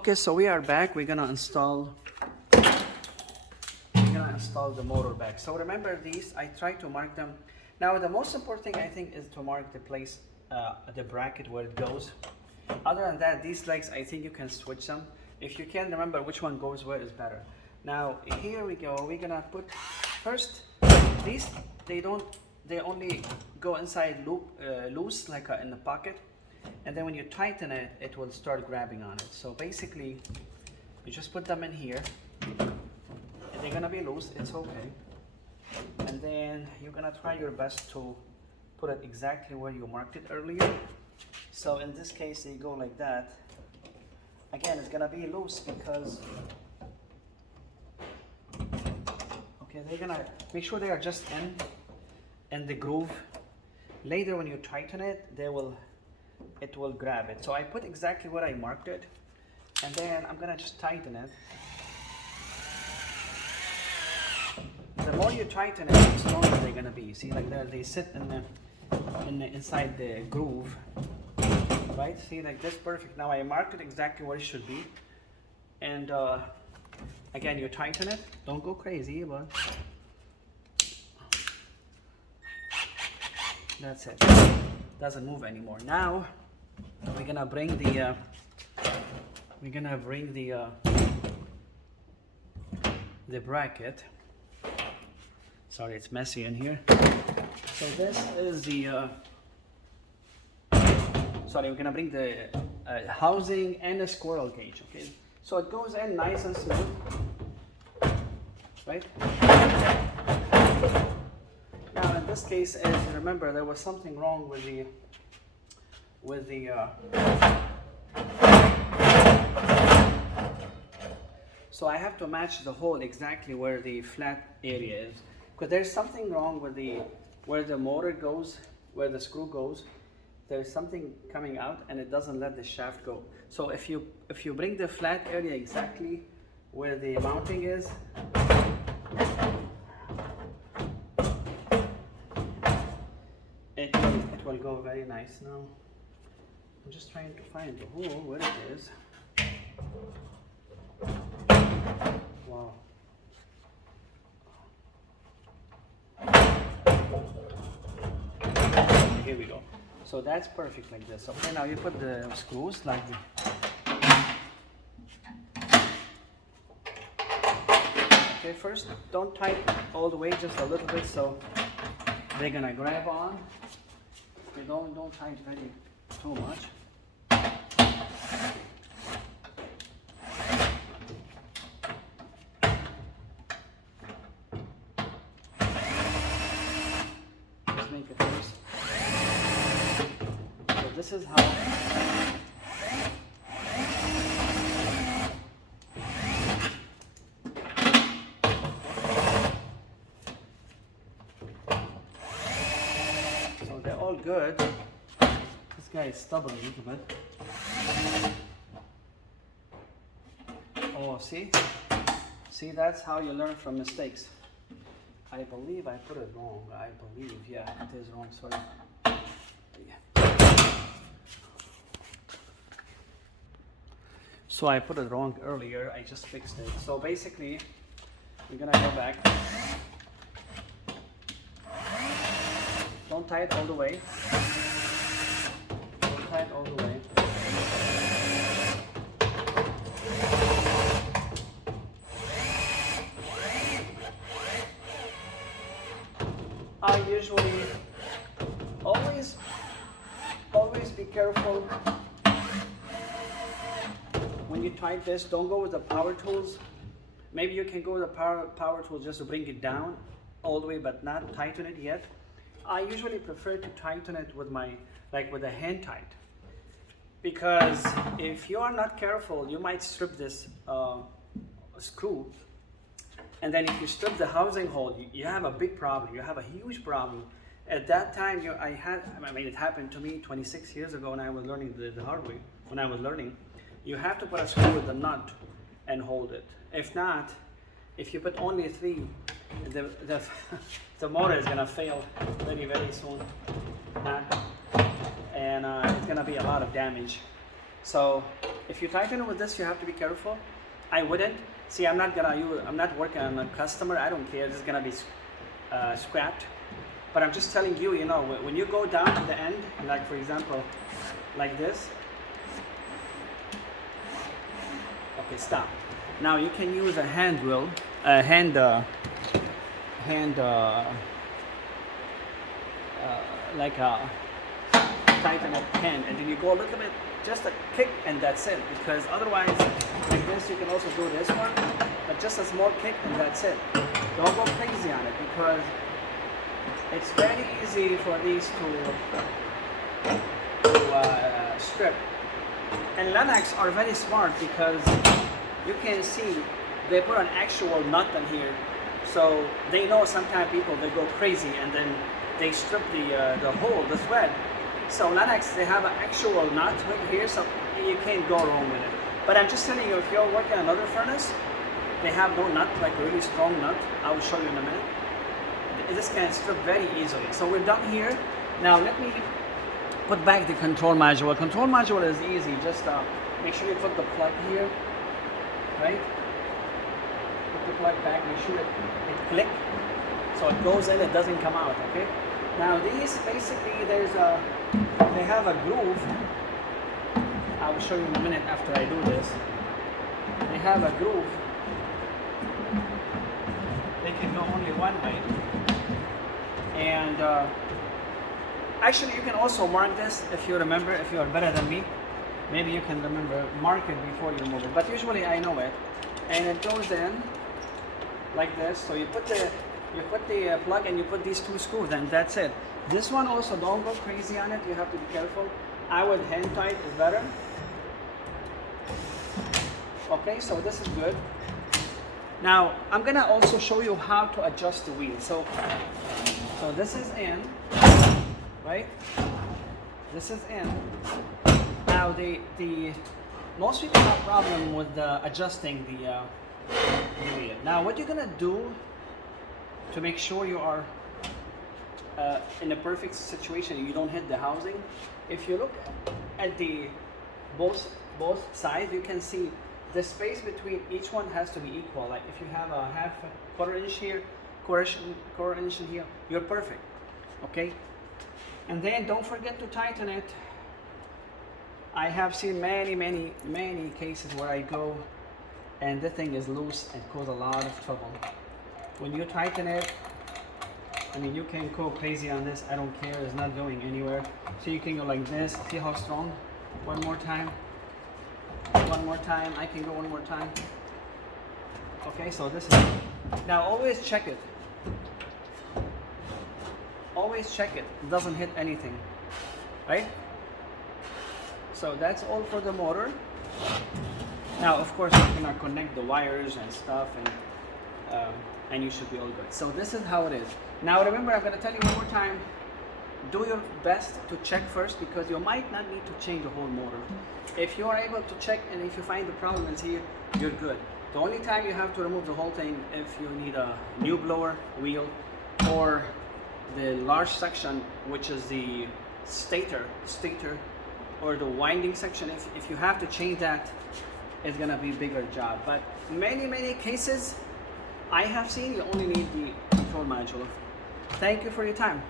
Okay, so we are back. We're gonna install the motor back. So remember these, I try to mark them. Now the most important thing I think is to mark the place, the bracket where it goes. Other than that, these legs, I think you can switch them. If you can remember which one goes where is better. Now here we go. We're gonna put first these. They only go inside loose like in the pocket, and then when you tighten it, it will start grabbing on it. So basically, you just put them in here. They're gonna be loose. It's okay. And then you're gonna try your best to put it exactly where you marked it earlier. So in this case, they go like that. Again, it's gonna be loose because, okay, they're gonna make sure they are just in the groove. Later when you tighten it, it will grab it. So I put exactly where I marked it, and then I'm gonna just tighten it. The more you tighten it, the stronger they're gonna be. See, like they sit inside the groove. Right? See, like this, perfect. Now I marked it exactly where it should be. And again, you tighten it. Don't go crazy, but that's it. Doesn't move anymore. Now we're gonna bring the bracket. Sorry, it's messy in here. So this is the sorry, we're gonna bring the housing and a squirrel cage, okay? So it goes in nice and smooth, right? Now in this case, remember there was something wrong with the so I have to match the hole exactly where the flat area is, because there's something wrong with where the motor goes, where the screw goes. There's something coming out and it doesn't let the shaft go. So if you bring the flat area exactly where the mounting is, it will go very nice. Now I'm just trying to find the hole where it is. Wow. Here we go. So that's perfect like this. Okay, now you put the screws like this. Okay, first don't tighten all the way, just a little bit, so they're gonna grab on. Okay, don't tighten very too much. Just make it first. This is how so they're all good. This guy is stubborn a little bit. Oh, see, that's how you learn from mistakes. I believe I put it wrong. Yeah, it is wrong. Sorry. So I put it wrong earlier, I just fixed it. So basically, we're gonna go back. Don't tie it all the way. Don't tie it all the way. I usually always be careful. When you tighten this, don't go with the power tools. Maybe you can go with the power tool just to bring it down all the way, but not tighten it yet. I usually prefer to tighten it with with a hand tight, because if you are not careful, you might strip this screw, and then if you strip the housing hole, you have a big problem. You have a huge problem. At that time, it happened to me 26 years ago when I was learning the hard way. When I was learning, you have to put a screw with the nut and hold it. If not, if you put only 3, the motor is gonna fail very, very soon, and it's gonna be a lot of damage. So If you tighten it with this, you have to be careful. I wouldn't. See, I'm not working on a customer. I don't care. This is gonna be scrapped. But I'm just telling you, you know, when you go down to the end, like for example, like this. Okay, stop. Now you can use a hand wheel, like a tighten up hand, and then you go a little bit, just a kick, and that's it. Because otherwise, like this, you can also do this one, but just a small kick, and that's it. Don't go crazy on it, because it's very easy for these to strip. And Lennox are very smart, because you can see they put an actual nut in here, so they know sometimes people they go crazy and then they strip the hole, the thread. So Lennox, they have an actual nut right here, so you can't go wrong with it. But I'm just telling you, if you're working on another furnace, they have no nut, like a really strong nut. I will show you in a minute. This can strip very easily. So we're done here. Now let me put back the control module. Control module is easy. Just make sure you put the plug here, right? Put the plug back. Make sure it click, so it goes in. It doesn't come out. Okay. Now these basically they have a groove. I will show you in a minute after I do this. They have a groove. They can go only one way. And actually, you can also mark this if you remember. If you are better than me, maybe you can remember, mark it before you move it. But usually I know it, and it goes in like this. So you put the plug and you put these two screws, and that's it. This one also, don't go crazy on it. You have to be careful. I would hand tight is better. Okay, so this is good. Now I'm gonna also show you how to adjust the wheel. So this is in, right? This is in. Now the most people have problem with adjusting the wheel. Now what you're gonna do to make sure you are in a perfect situation, you don't hit the housing. If you look at the both sides, you can see the space between each one has to be equal. Like if you have a quarter inch here, quarter inch in here, you're perfect. Okay, and then don't forget to tighten it. I have seen many cases where I go and the thing is loose and cause a lot of trouble. When you tighten it, I mean, you can go crazy on this. I don't care. It's not going anywhere. So you can go like this. See how strong? One more time. One more time. I can go one more time. Okay, so this is. Now always check it. Always check it. It doesn't hit anything, right? So that's all for the motor. Now, of course, you can connect the wires and stuff, and you should be all good. So this is how it is. Now remember, I'm going to tell you one more time, do your best to check first, because you might not need to change the whole motor. If you are able to check and if you find the problem is here, you're good. The only time you have to remove the whole thing if you need a new blower wheel or the large section, which is the stator or the winding section. If you have to change that, it's going to be a bigger job. But many cases I have seen, you only need the control module. Thank you for your time.